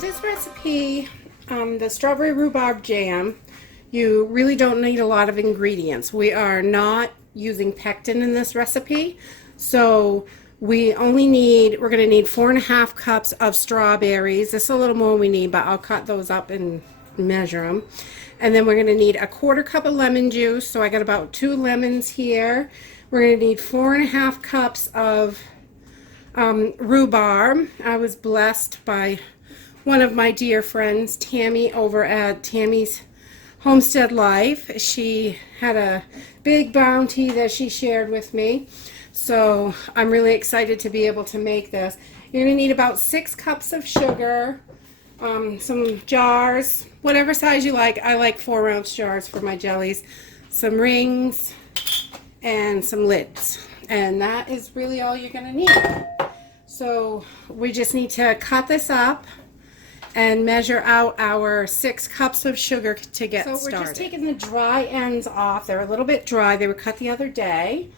this recipe, the strawberry rhubarb jam, you really don't need a lot of ingredients. We are not using pectin in this recipe, so we're going to need 4.5 cups of strawberries. This is a little more we need, but I'll cut those up and measure them. And then we're going to need 1/4 cup of lemon juice, so I got about 2 lemons here. We're going to need 4.5 cups of rhubarb. I was blessed by one of my dear friends, Tammy, over at Tammy's Homestead Life. She had a big bounty that she shared with me, so I'm really excited to be able to make this. You're going to need about 6 cups of sugar, some jars, whatever size you like. I like 4-ounce jars for my jellies, some rings, and some lids. And that is really all you're going to need. So we just need to cut this up and measure out our 6 cups of sugar to get started. So we're just taking the dry ends off. They're a little bit dry. They were cut the other day.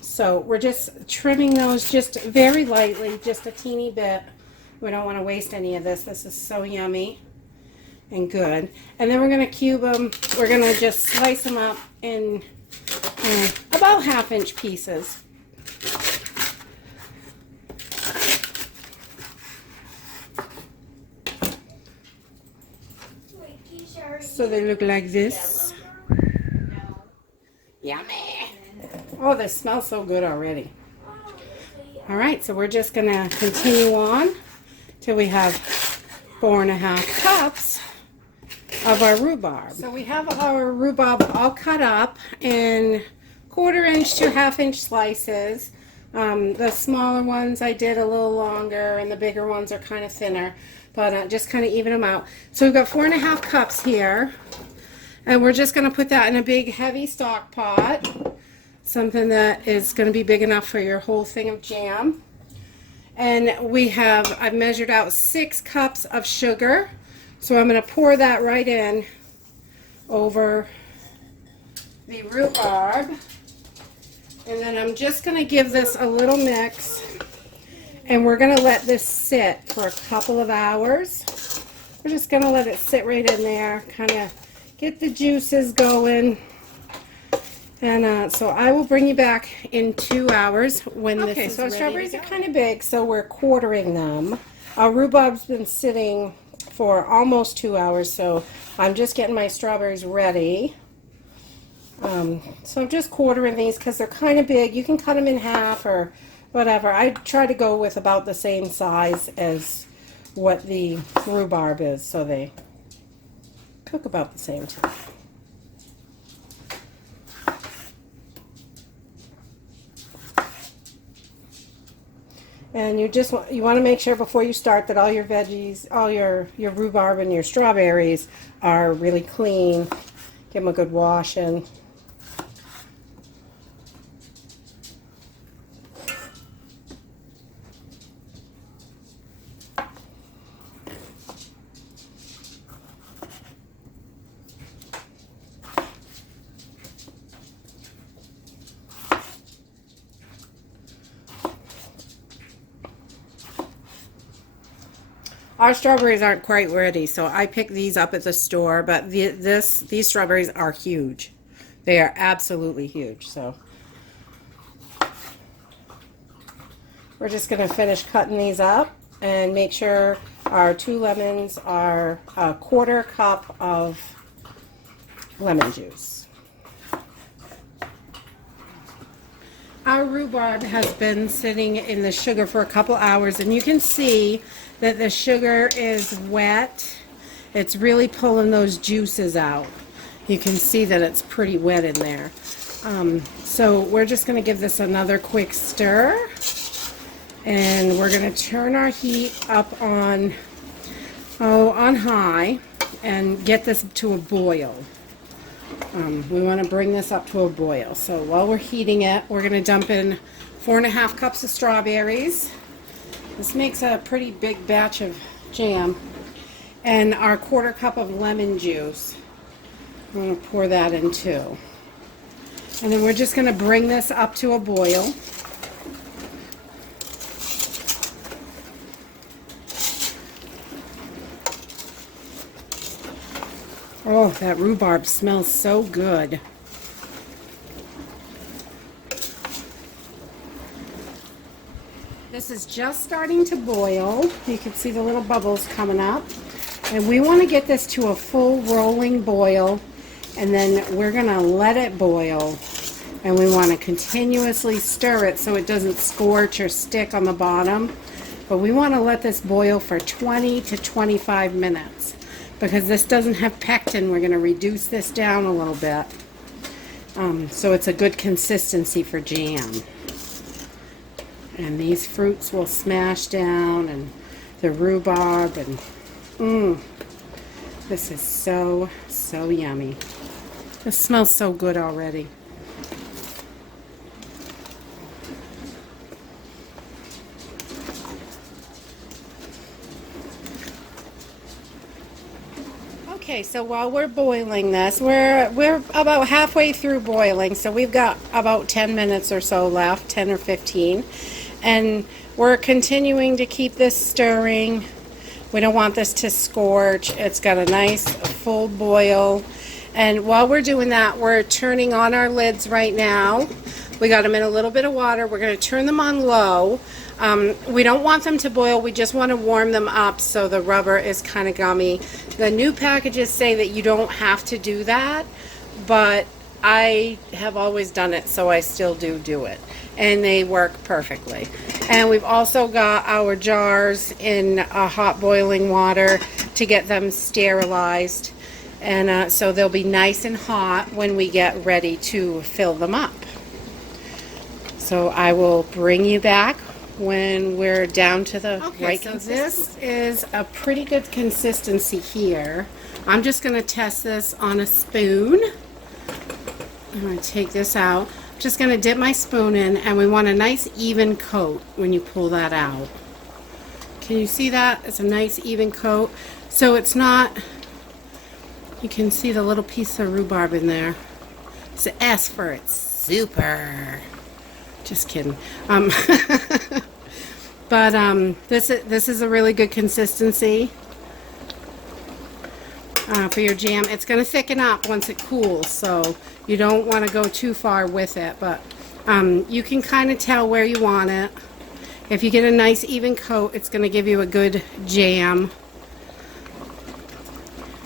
So we're just trimming those just very lightly, just a teeny bit. We don't want to waste any of this. This is so yummy and good. And then we're going to cube them. We're going to just slice them up in about 1/2-inch pieces. So they look like this. Yummy. Oh, they smell so good already. All right, so we're just going to continue on till we have 4.5 cups of our rhubarb. So we have our rhubarb all cut up in 1/4-inch to 1/2-inch slices. The smaller ones I did a little longer, and the bigger ones are kind of thinner, but just kind of even them out. So we've got 4.5 cups here, and we're just going to put that in a big heavy stock pot, something that is going to be big enough for your whole thing of jam. And I've measured out 6 cups of sugar, so I'm going to pour that right in over the rhubarb. And then I'm just going to give this a little mix, and we're going to let this sit for a couple of hours. We're just going to let it sit right in there, kind of get the juices going. And so I will bring you back in 2 hours when this is ready. Okay, so our strawberries are kind of big, so we're quartering them. Our rhubarb's been sitting for almost 2 hours, so I'm just getting my strawberries ready. So I'm just quartering these because they're kind of big. You can cut them in half or whatever. I try to go with about the same size as what the rhubarb is, so they cook about the same time. And you want to make sure before you start that all your veggies, all your rhubarb and your strawberries are really clean. Give them a good washing. Our strawberries aren't quite ready, so I picked these up at the store, but these strawberries are huge. They are absolutely huge, so we're just going to finish cutting these up and make sure our 2 lemons are 1/4 cup of lemon juice. Our rhubarb has been sitting in the sugar for a couple hours, and you can see that the sugar is wet. It's really pulling those juices out. You can see that it's pretty wet in there. So we're just going to give this another quick stir, and we're going to turn our heat up on high and get this to a boil. We want to bring this up to a boil. So while we're heating it, we're going to dump in 4.5 cups of strawberries. This makes a pretty big batch of jam. And our 1/4 cup of lemon juice. I'm going to pour that in too. And then we're just going to bring this up to a boil. Oh, that rhubarb smells so good. This is just starting to boil. You can see the little bubbles coming up. And we want to get this to a full rolling boil, and then we're going to let it boil. And we want to continuously stir it so it doesn't scorch or stick on the bottom. But we want to let this boil for 20 to 25 minutes. Because this doesn't have pectin, we're going to reduce this down a little bit. So it's a good consistency for jam. And these fruits will smash down, and the rhubarb, and this is so, so yummy. This smells so good already. Okay, so while we're boiling this, we're about halfway through boiling, so we've got about 10 minutes or so left, 10 or 15. And we're continuing to keep this stirring. We don't want this to scorch. It's got a nice full boil. And while we're doing that, we're turning on our lids right now. We got them in a little bit of water. We're going to turn them on low. We don't want them to boil. We just want to warm them up so the rubber is kind of gummy. The new packages say that you don't have to do that, but I have always done it, so I still do it. And they work perfectly. And we've also got our jars in hot boiling water to get them sterilized. And so they'll be nice and hot when we get ready to fill them up. So I will bring you back when we're down to the right consistency. This is a pretty good consistency here. I'm just going to test this on a spoon. I'm going to take this out. I'm just going to dip my spoon in, and we want a nice even coat when you pull that out. Can you see that? It's a nice even coat. So it's not, you can see the little piece of rhubarb in there. It's an S for it's super. Just kidding. But this is a really good consistency for your jam. It's going to thicken up once it cools, so you don't want to go too far with it. But you can kind of tell where you want it. If you get a nice even coat, it's going to give you a good jam.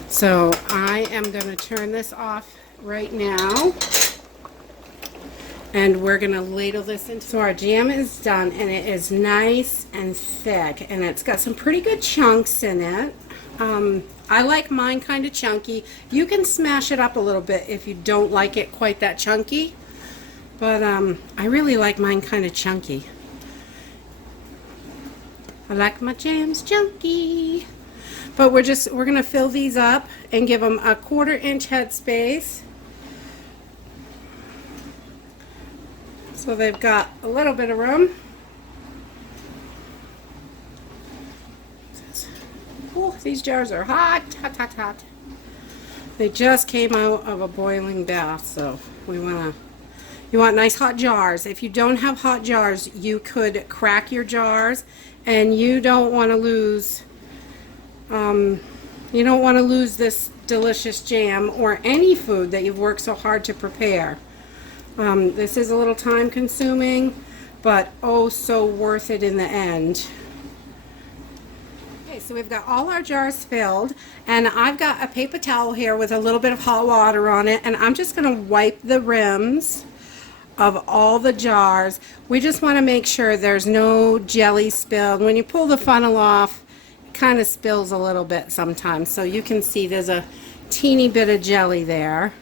So I am going to turn this off right now. And we're going to ladle this into. So our jam is done, and it is nice and thick, and it's got some pretty good chunks in it. I like mine kind of chunky. You can smash it up a little bit if you don't like it quite that chunky, but I really like mine kind of chunky. I like my jams chunky. But we're going to fill these up and give them a 1/4 inch head space. So they've got a little bit of room. Oh, these jars are hot, hot, hot, hot. They just came out of a boiling bath, so you want nice hot jars. If you don't have hot jars, you could crack your jars, and you don't want to lose this delicious jam or any food that you've worked so hard to prepare. This is a little time consuming, but oh so worth it in the end. Okay, so we've got all our jars filled, and I've got a paper towel here with a little bit of hot water on it, and I'm just going to wipe the rims of all the jars. We just want to make sure there's no jelly spilled. When you pull the funnel off, it kind of spills a little bit sometimes, so you can see there's a teeny bit of jelly there.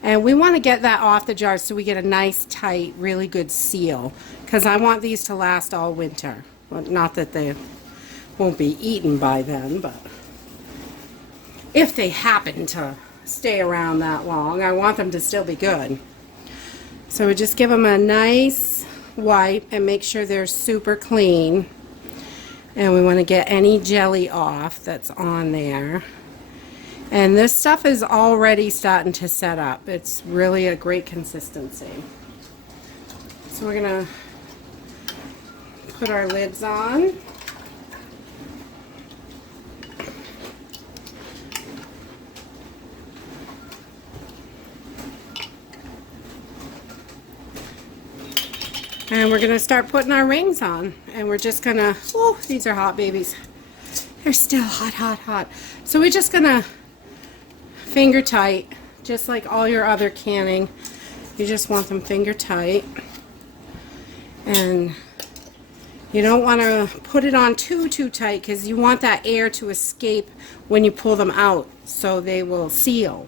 And we want to get that off the jars so we get a nice, tight, really good seal, because I want these to last all winter. Well, not that they won't be eaten by then, but if they happen to stay around that long, I want them to still be good. So we just give them a nice wipe and make sure they're super clean. And we want to get any jelly off that's on there. And this stuff is already starting to set up. It's really a great consistency. So we're going to put our lids on. And we're going to start putting our rings on. And we're just going to, oh, these are hot babies. They're still hot, hot, hot. So we're just going to finger tight, just like all your other canning. You just want them finger tight. And you don't want to put it on too tight because you want that air to escape when you pull them out so they will seal.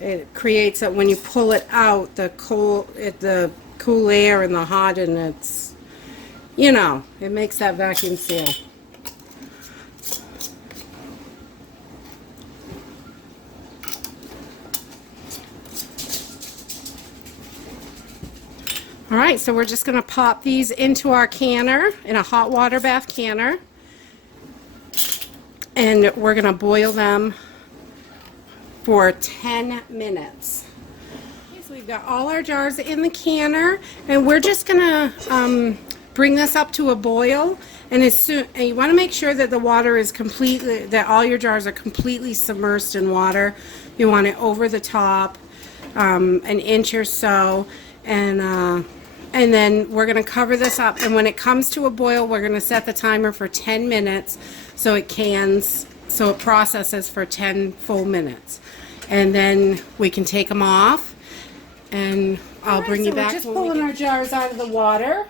It creates that when you pull it out, the cool air and the hot, and it's, you know, it makes that vacuum seal. All right, so we're just going to pop these into our canner, in a hot water bath canner, and we're going to boil them for 10 minutes. Okay, so we've got all our jars in the canner, and we're just going to bring this up to a boil. And you want to make sure that the water is completely, that all your jars are completely submerged in water. You want it over the top, an inch or so, and then we're going to cover this up. And when it comes to a boil, we're going to set the timer for 10 minutes so it processes for 10 full minutes. And then we can take them off, and I'll bring you back. We're just pulling our jars out of the water.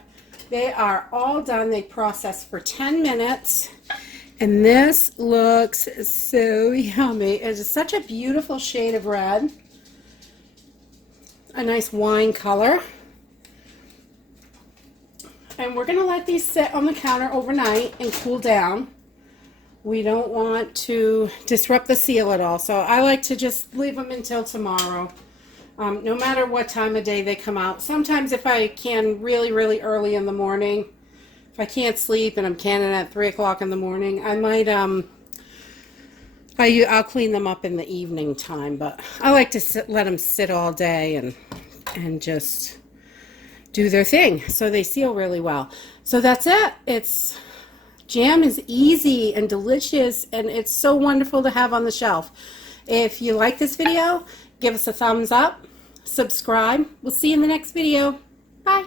They are all done. They processed for 10 minutes. And this looks so yummy. It's such a beautiful shade of red. A nice wine color. And we're going to let these sit on the counter overnight and cool down. We don't want to disrupt the seal at all. So I like to just leave them until tomorrow. No matter what time of day they come out. Sometimes if I can really early in the morning, if I can't sleep and I'm canning at 3 o'clock in the morning, I might, I'll clean them up in the evening time. But I like to let them sit all day and just do their thing. So they seal really well. So that's it. Jam is easy and delicious, and it's so wonderful to have on the shelf. If you like this video, give us a thumbs up, subscribe. We'll see you in the next video. Bye.